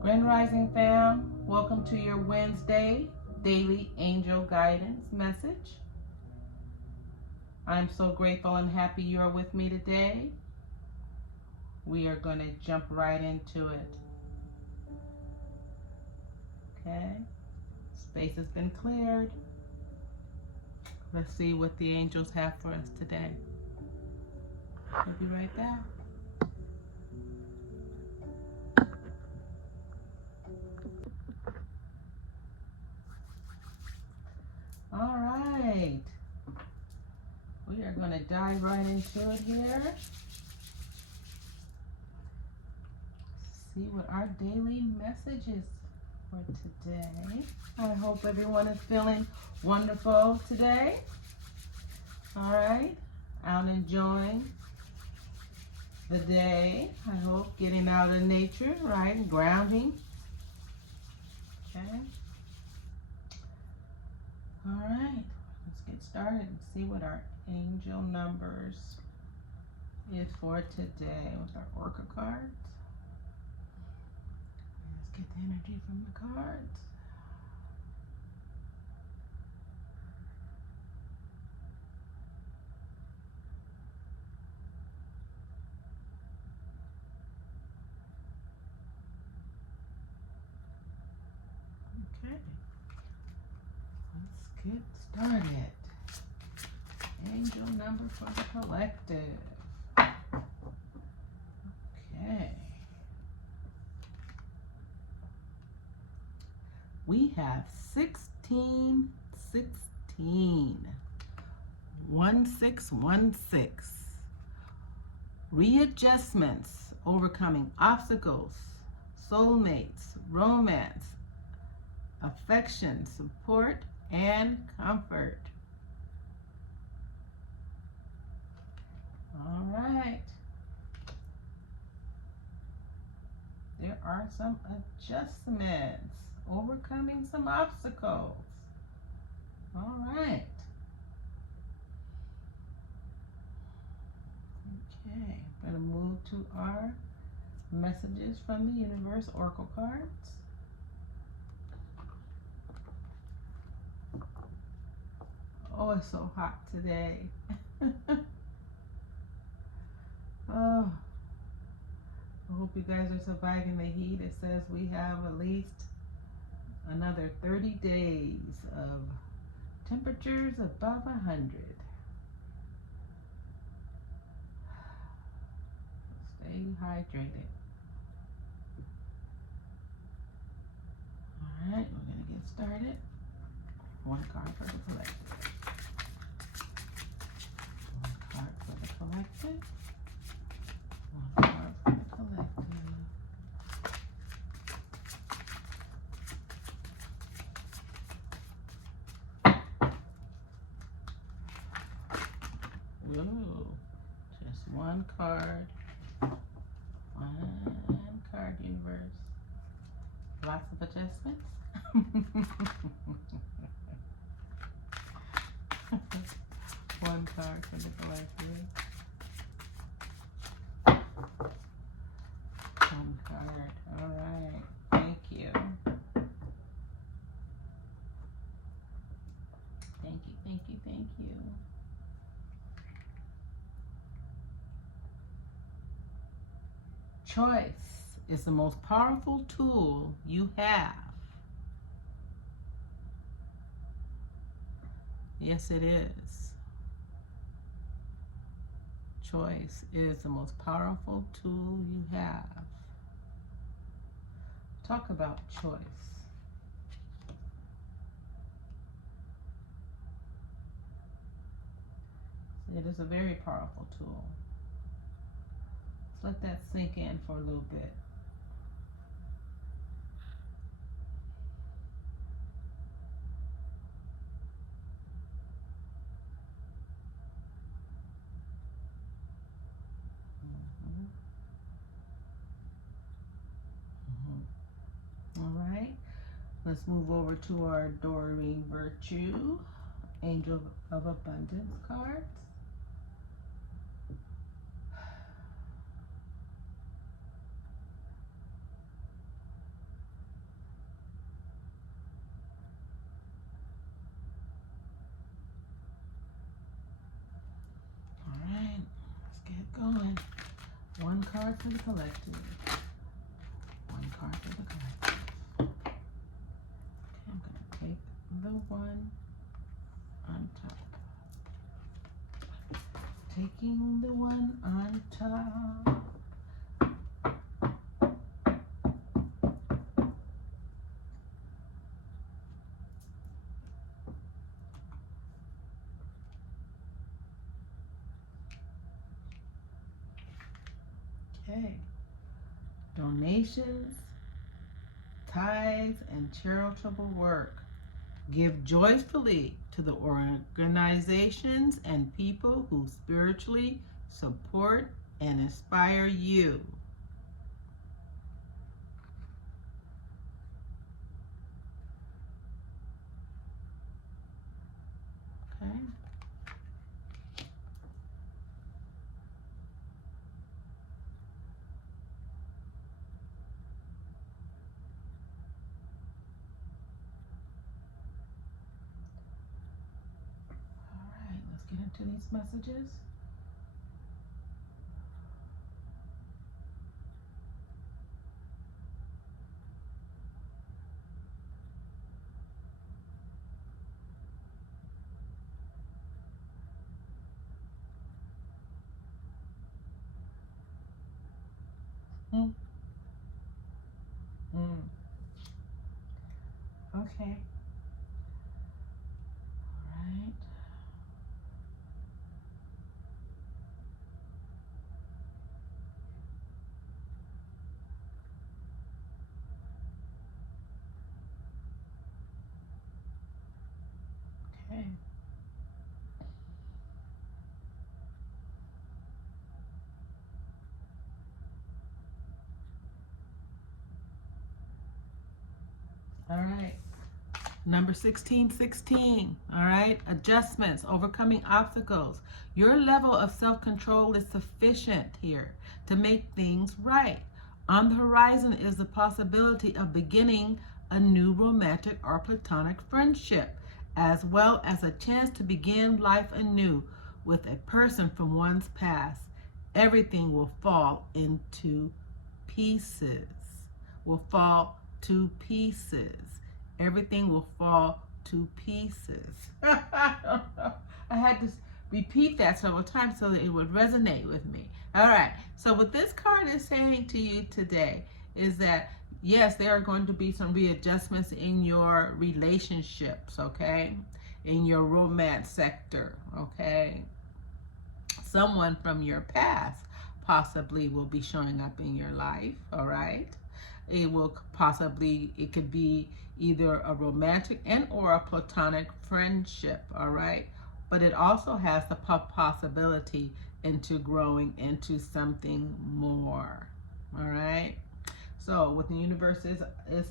Grand Rising fam, welcome to your Wednesday daily angel guidance message. I'm so grateful and happy you are with me today. We are going to jump right into it. Okay, space has been cleared. Let's see what the angels have for us today. I'll be right back. All right, we are going to dive right into it here. See what our daily message is for today. I hope everyone is feeling wonderful today. All right, out enjoying the day. I hope getting out in nature, right, and grounding. Okay. All right, let's get started and see what our angel numbers is for today with our Orca cards. Let's get the energy from the cards. Okay, let's get started. Angel number for the collective. Okay. We have 1616. 1616. Readjustments, overcoming obstacles, soulmates, romance, affection, support, and comfort. All right. There are some adjustments, overcoming some obstacles. All right. Okay, I'm going to move to our messages from the universe oracle cards. Oh, it's so hot today. Oh, I hope you guys are surviving the heat. It says we have at least another 30 days of temperatures above 100. Stay hydrated. All right, we're going to get started. One card for the collective. One card for the collective. One card for the collective. Whoa, just one card. One card, universe. Lots of adjustments. One card for the collective. One card. All right. Thank you. Thank you, thank you, thank you. Choice is the most powerful tool you have. Yes, it is. Choice is the most powerful tool you have. Talk about choice. It is a very powerful tool. Let's let that sink in for a little bit. All right, let's move over to our Adoring Virtue, Angel of Abundance cards. card for the collective. One card for the collective. Okay, I'm going to take the one on top. Taking the one on top. Okay. Donations, tithes, and charitable work. Give joyfully to the organizations and people who spiritually support and inspire you. Okay. All right, let's get into these messages. Mm. Mm. Okay. All right. Okay. All right. Number 1616. All right. Adjustments, overcoming obstacles. Your level of self-control is sufficient here to make things right. On the horizon is the possibility of beginning a new romantic or platonic friendship, as well as a chance to begin life anew with a person from one's past. Everything will fall into pieces. Will fall to pieces. Everything will fall to pieces. I don't know. I had to repeat that several times so that it would resonate with me. All right. So what this card is saying to you today is that, yes, there are going to be some readjustments in your relationships, okay? In your romance sector, okay? Someone from your past possibly will be showing up in your life, all right? It could be either a romantic and or a platonic friendship, all right? But it also has the possibility into growing into something more, all right? So what the universe is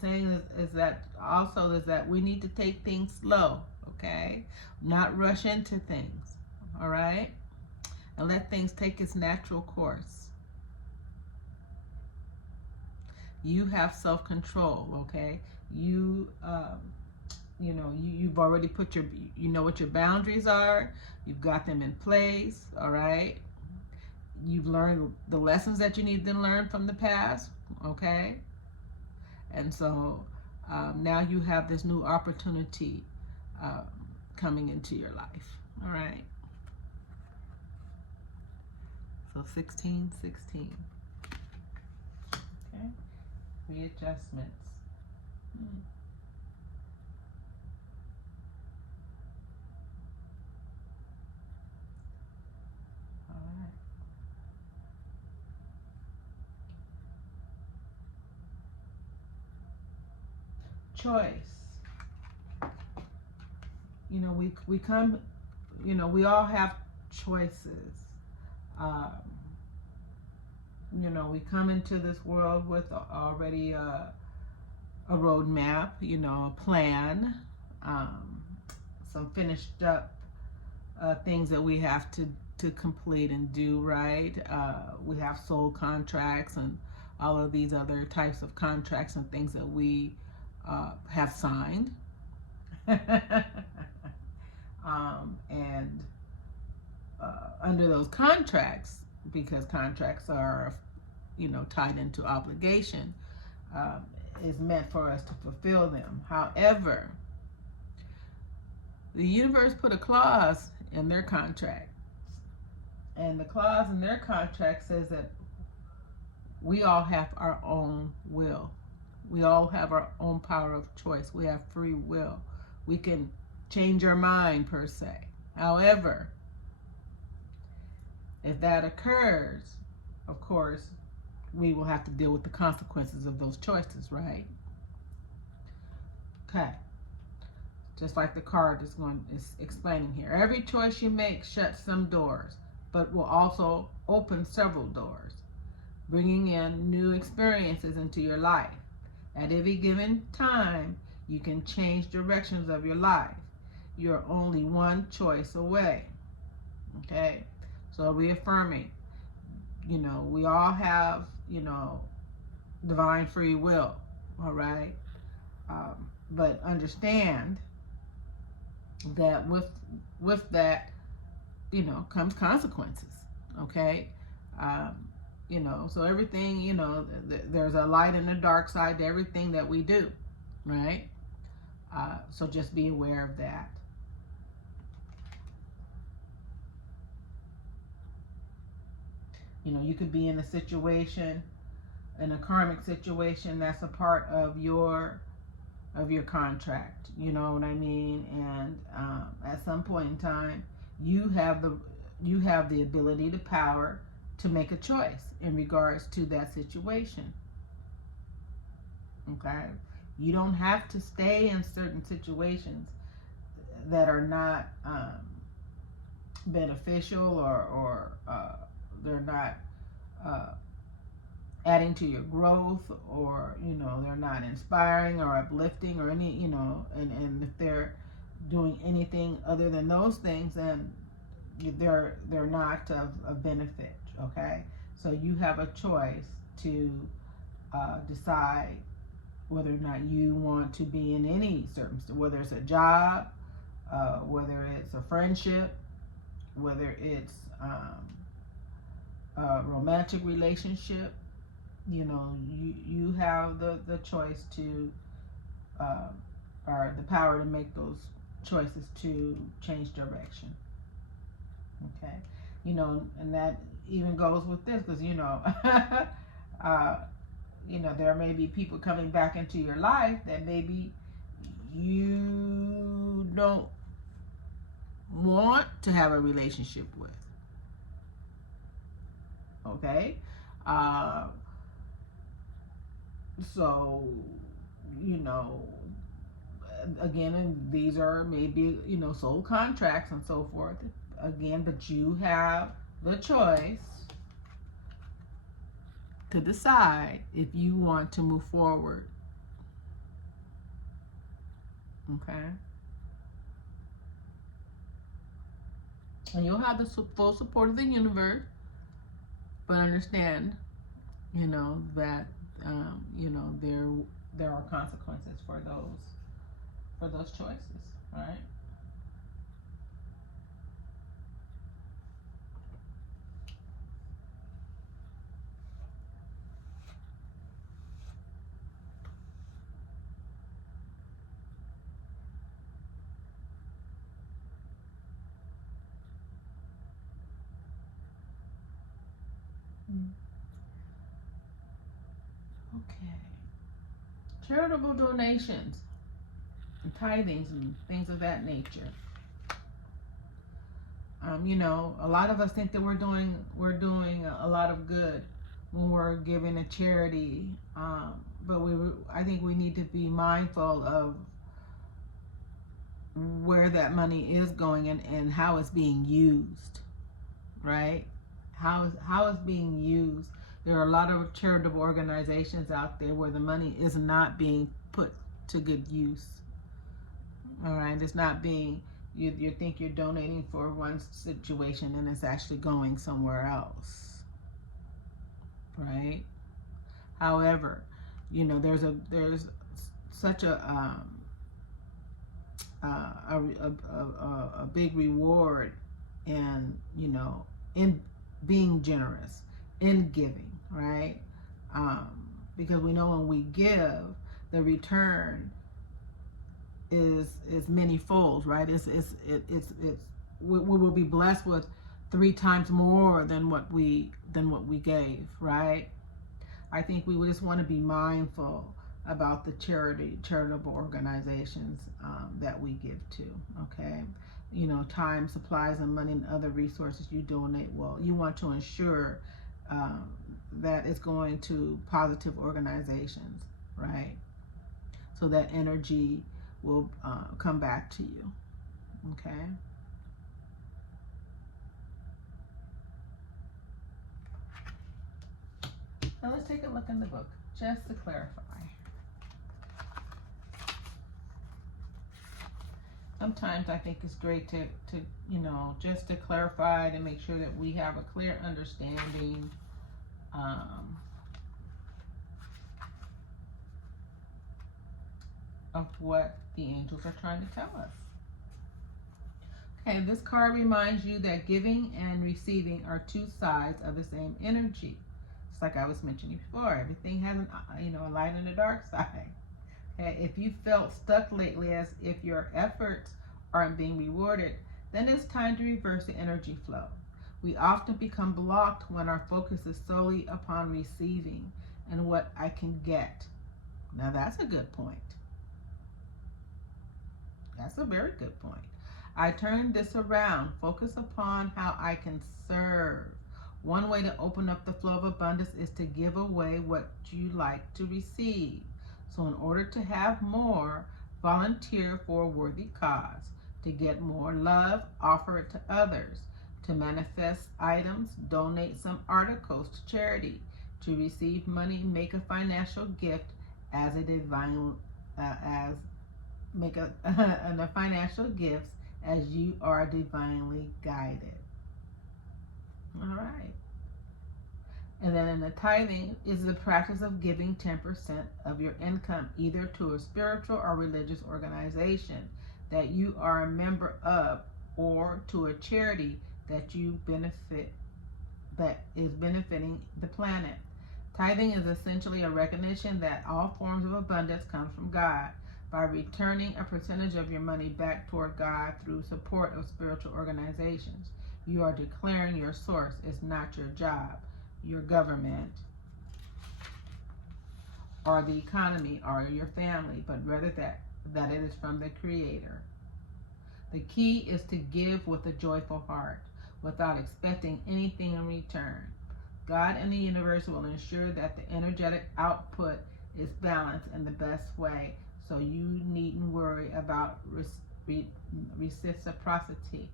saying is that we need to take things slow, okay? Not rush into things, all right? And let things take its natural course. You have self-control, okay? You've already put you know what your boundaries are. You've got them in place, all right? You've learned the lessons that you need to learn from the past, okay? And so now you have this new opportunity coming into your life, all right? So 1616. Okay. Readjustments. All right. Choice. We come, we all have choices. We come into this world with already a roadmap, a plan, some finished up things that we have to complete and do, right? We have soul contracts and all of these other types of contracts and things that we have signed. And under those contracts, because contracts are tied into obligation, is meant for us to fulfill them. However, the universe put a clause in their contract, and the clause in their contract says that we all have our own will. We all have our own power of choice. We have free will. We can change our mind, per se. However, if that occurs, of course, we will have to deal with the consequences of those choices, right? Okay. Just like the card is explaining here. Every choice you make shuts some doors, but will also open several doors, bringing in new experiences into your life. At every given time, you can change directions of your life. You're only one choice away. Okay? So reaffirming, we all have, divine free will. All right? But understand that with that, comes consequences. Okay? So everything, there's a light and a dark side to everything that we do, right? So just be aware of that. You could be in a situation, in a karmic situation that's a part of your contract. You know what I mean? And at some point in time, you have the ability, the power to make a choice in regards to that situation. Okay? You don't have to stay in certain situations that are not beneficial or they're not adding to your growth, or they're not inspiring or uplifting or any, and if they're doing anything other than those things, then they're not of benefit. Okay, so you have a choice to decide whether or not you want to be in any certain, whether it's a job, whether it's a friendship, whether it's a romantic relationship. You have the choice to or the power to make those choices to change direction. Okay, and that even goes with this, because there may be people coming back into your life that maybe you don't want to have a relationship with. Okay, so again, these are maybe soul contracts and so forth. Again, but you have the choice to decide if you want to move forward. Okay? And you'll have the full support of the universe, but understand, that there are consequences for those choices. All right? Okay. Charitable donations and tithings and things of that nature. A lot of us think that we're doing a lot of good when we're giving a charity, but I think we need to be mindful of where that money is going and how it's being used, right? How it's being used. There are a lot of charitable organizations out there where the money is not being put to good use. All right, it's not being, you think you're donating for one situation and it's actually going somewhere else, right? However, there's such a big reward in in being generous, in giving, right? Because we know when we give, the return is many folds, right? We will be blessed with 3 times more than what we gave, right? I think we just want to be mindful about the charitable organizations that we give to. Okay, you know, time, supplies, and money, and other resources you donate. Well, you want to ensure that it's going to positive organizations, right? So that energy will come back to you. Okay. Now let's take a look in the book, just to clarify. Sometimes I think it's great to you know, just to clarify, to make sure that we have a clear understanding of what the angels are trying to tell us. Okay, this card reminds you that giving and receiving are 2 sides of the same energy. It's like I was mentioning before, everything has a light and a dark side. Okay, if you felt stuck lately as if your efforts aren't being rewarded, then it's time to reverse the energy flow. We often become blocked when our focus is solely upon receiving and what I can get. Now that's a good point. That's a very good point. I turn this around. Focus upon how I can serve. One way to open up the flow of abundance is to give away what you like to receive. So in order to have more, volunteer for a worthy cause. To get more love, offer it to others. To manifest items, donate some articles to charity. To receive money, make a financial gift as a divine, make a financial gifts as you are divinely guided. All right. And then in the tithing is the practice of giving 10% of your income either to a spiritual or religious organization that you are a member of, or to a charity that is benefiting the planet. Tithing is essentially a recognition that all forms of abundance come from God. By returning a percentage of your money back toward God through support of spiritual organizations, you are declaring your source is not your job, your government, or the economy, or your family, but rather that it is from the Creator. The key is to give with a joyful heart, without expecting anything in return. God and the universe will ensure that the energetic output is balanced in the best way, so you needn't worry about reciprocity.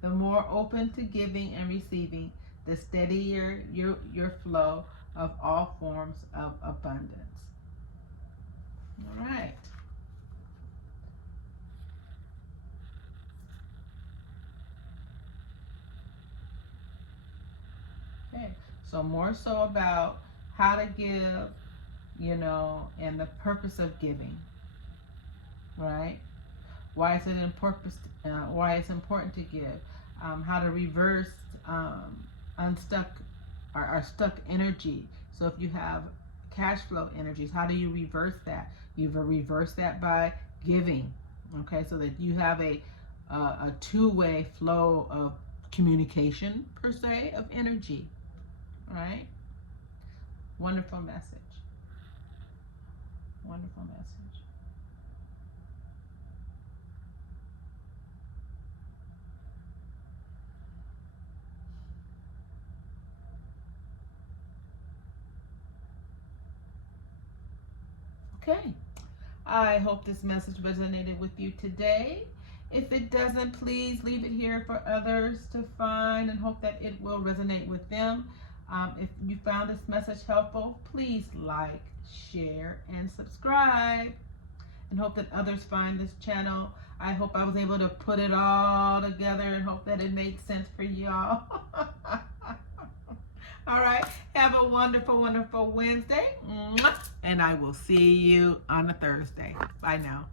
The more open to giving and receiving, the steadier your flow of all forms of abundance. All right. Okay. So more so about how to give, and the purpose of giving, right? Why is it important? Why it's important to give? How to reverse unstuck our stuck energy. So if you have cash flow energies, how do you reverse that? You reverse that by giving. Okay, so that you have a two-way flow of communication, per se, of energy. Right? Wonderful message. Wonderful message. Okay. I hope this message resonated with you today. If it doesn't, please leave it here for others to find, and hope that it will resonate with them. If you found this message helpful, please like, share, and subscribe. And hope that others find this channel. I hope I was able to put it all together and hope that it made sense for y'all. All right. Have a wonderful, wonderful Wednesday. And I will see you on a Thursday. Bye now.